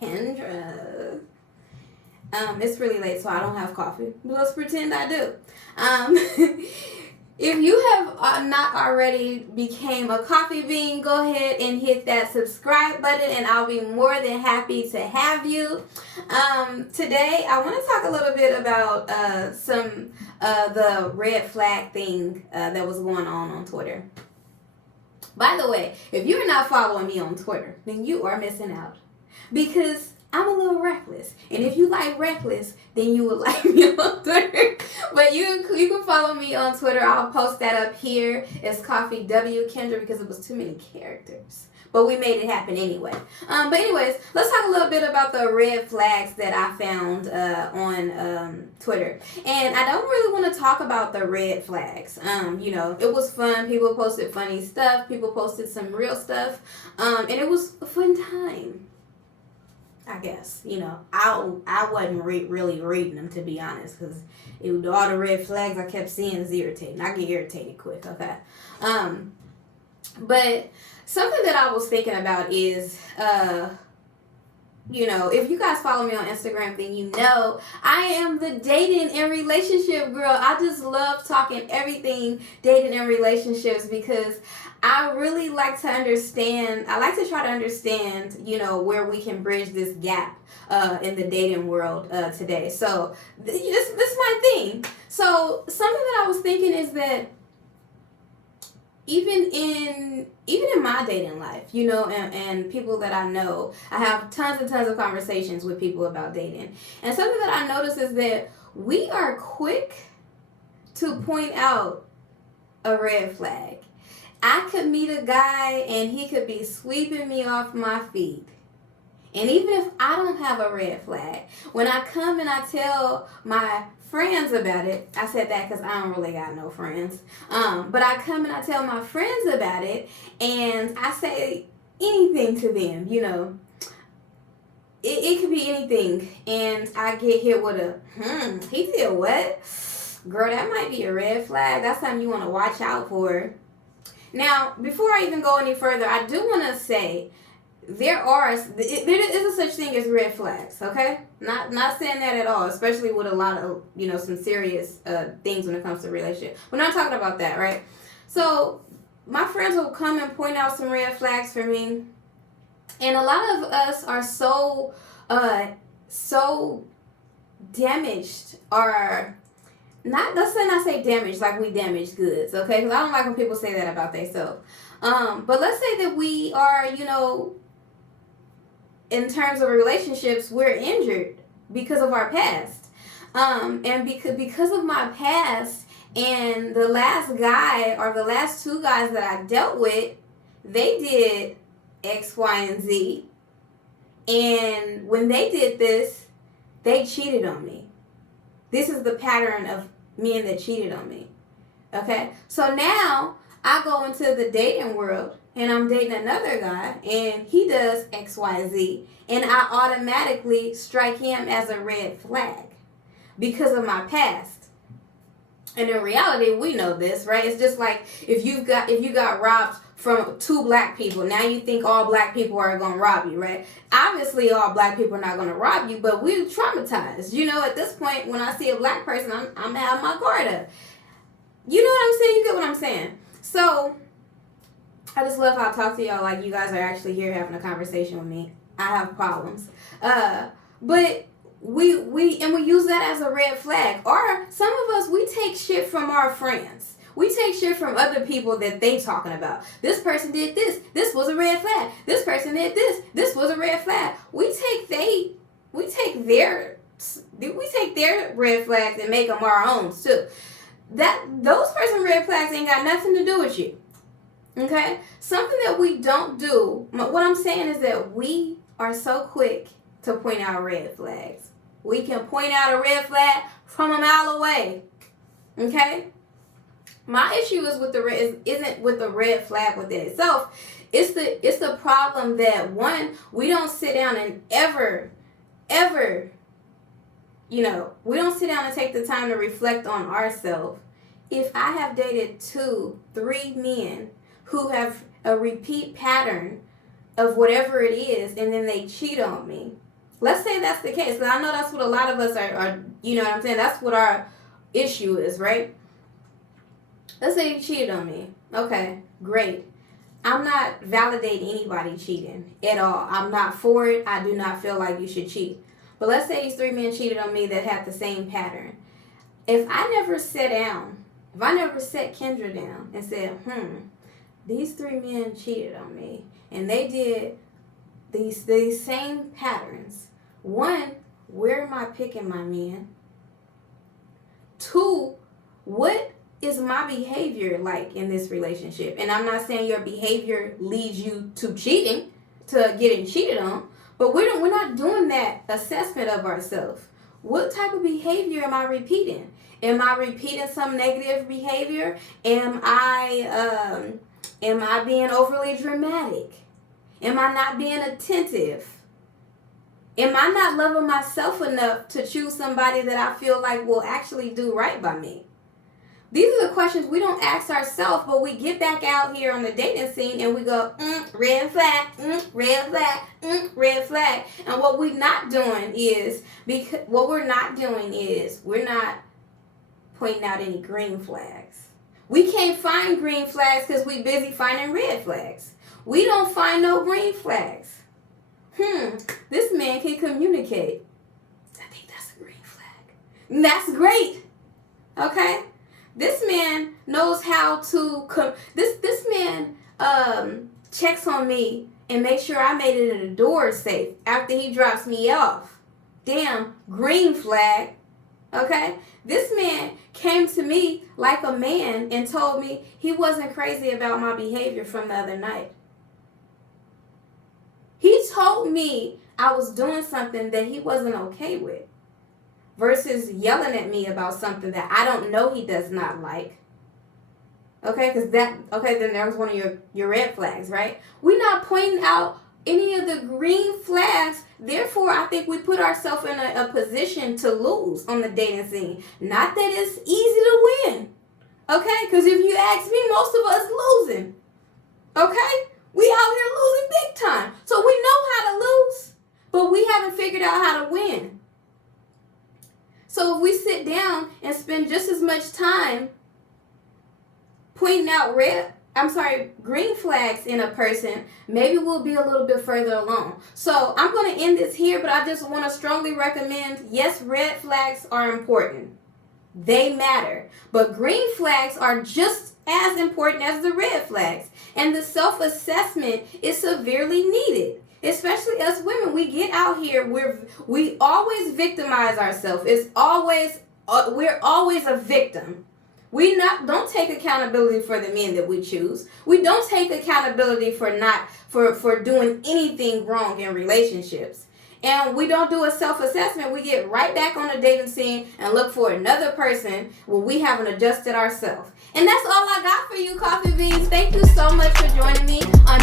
Kendra. It's really late, so I don't have coffee. Let's pretend I do. If you have not already became a coffee bean, go ahead and hit that subscribe button, and I'll be more than happy to have you. Today, I want to talk a little bit about the red flag thing that was going on Twitter. By the way, if you're not following me on Twitter, then you are missing out, because I'm a little reckless, and if you like reckless, then you will like me on Twitter. But you can follow me on Twitter. I'll post that up here. It's Coffee W Kendra, because it was too many characters, but we made it happen anyway. But anyways, let's talk a little bit about the red flags that I found on Twitter. And I don't really want to talk about the red flags. It was fun. People posted funny stuff. People posted some real stuff, and it was a fun time, I guess. I wasn't really reading them, to be honest, because all the red flags I kept seeing is irritating. I get irritated quick, okay? But something that I was thinking about is, if you guys follow me on Instagram, then you know I am the dating and relationship girl. I just love talking everything dating and relationships, because I really like to understand. I like to try to understand, where we can bridge this gap in the dating world today. So this is my thing. So something that I was thinking is that even in my dating life, and people that I know, I have tons and tons of conversations with people about dating. And something that I notice is that we are quick to point out a red flag. I could meet a guy and he could be sweeping me off my feet. And even if I don't have a red flag, when I come and I tell my friends about it, I said that because I don't really got no friends. But I come and I tell my friends about it, and I say anything to them, It could be anything. And I get hit with a, he did what? Girl, that might be a red flag. That's something you want to watch out for. Now, before I even go any further, I do want to say there is a such thing as red flags, okay? Not saying that at all, especially with a lot of, some serious things when it comes to relationship. We're not talking about that, right? So my friends will come and point out some red flags for me. And a lot of us are so damaged, or let's not say damaged like we damaged goods, okay? Because I don't like when people say that about themselves. But let's say that we are, in terms of relationships, we're injured because of our past. And because of my past, and the last guy or the last two guys that I dealt with, they did X, Y, and Z. And when they did this, they cheated on me. This is the pattern of men that cheated on me. Okay? So now I go into the dating world, and I'm dating another guy, and he does X, Y, Z, and I automatically strike him as a red flag because of my past. And in reality, we know this, right? It's just like if you got robbed from two black people, now you think all black people are going to rob you, right? Obviously, all black people are not going to rob you, but we're traumatized. At this point, when I see a black person, I'm having my guard up. You know what I'm saying? You get what I'm saying? So I just love how I talk to y'all like you guys are actually here having a conversation with me. I have problems. But we use that as a red flag. Or some of us, we take shit from our friends. We take shit from other people that they talking about. This person did this. This was a red flag. This person did this. This was a red flag. We take their red flags and make them our own too. Those person red flags ain't got nothing to do with you. Okay? Something that we don't do, what I'm saying is that we are so quick to point out red flags. We can point out a red flag from a mile away. Okay? My issue is isn't with the red flag within itself. It's the problem that, one, we don't sit down and ever, we don't sit down and take the time to reflect on ourselves. If I have dated 2, 3 men who have a repeat pattern of whatever it is, and then they cheat on me. Let's say that's the case, because I know that's what a lot of us are, you know what I'm saying? That's what our issue is, right? Let's say you cheated on me. Okay, great. I'm not validating anybody cheating at all. I'm not for it. I do not feel like you should cheat. But let's say these 3 men cheated on me that had the same pattern. If I never sat down, if I never sat Kendra down and said, these 3 men cheated on me, and they did these same patterns. 1, where am I picking my men? 2, what is my behavior like in this relationship? And I'm not saying your behavior leads you to cheating, to getting cheated on, but we're not doing that assessment of ourselves. What type of behavior am I repeating? Am I repeating some negative behavior? Am I being overly dramatic? Am I not being attentive? Am I not loving myself enough to choose somebody that I feel like will actually do right by me? These are the questions we don't ask ourselves, but we get back out here on the dating scene and we go, red flag, red flag, red flag. And what we're not doing is, we're not pointing out any green flags. We can't find green flags because we're busy finding red flags. We don't find no green flags. This man can communicate. I think that's a green flag. That's great. Okay? This man knows how to this man checks on me and makes sure I made it in the door safe after he drops me off. Damn, green flag. Okay? This man came to me like a man and told me he wasn't crazy about my behavior from the other night. He told me I was doing something that he wasn't okay with, versus yelling at me about something that I don't know he does not like. Okay, then there was one of your red flags, right? We're not pointing out any of the green flags. Therefore, I think we put ourselves in a position to lose on the dating scene. Not that it's easy to win. Okay, because if you ask me, most of us losing. Okay? We out here losing big time. So we know how to lose, but we haven't figured out how to win. So if we sit down and spend just as much time pointing out green flags in a person, maybe we'll be a little bit further along. So I'm going to end this here, but I just want to strongly recommend, yes, red flags are important. They matter. But green flags are just as important as the red flags. And the self-assessment is severely needed. Especially us women, we get out here, we always victimize ourselves. We're always a victim. We don't take accountability for the men that we choose. We don't take accountability for doing anything wrong in relationships. And we don't do a self-assessment. We get right back on the dating scene and look for another person when we haven't adjusted ourselves. And that's all I got for you, Coffee Beans. Thank you so much for joining me on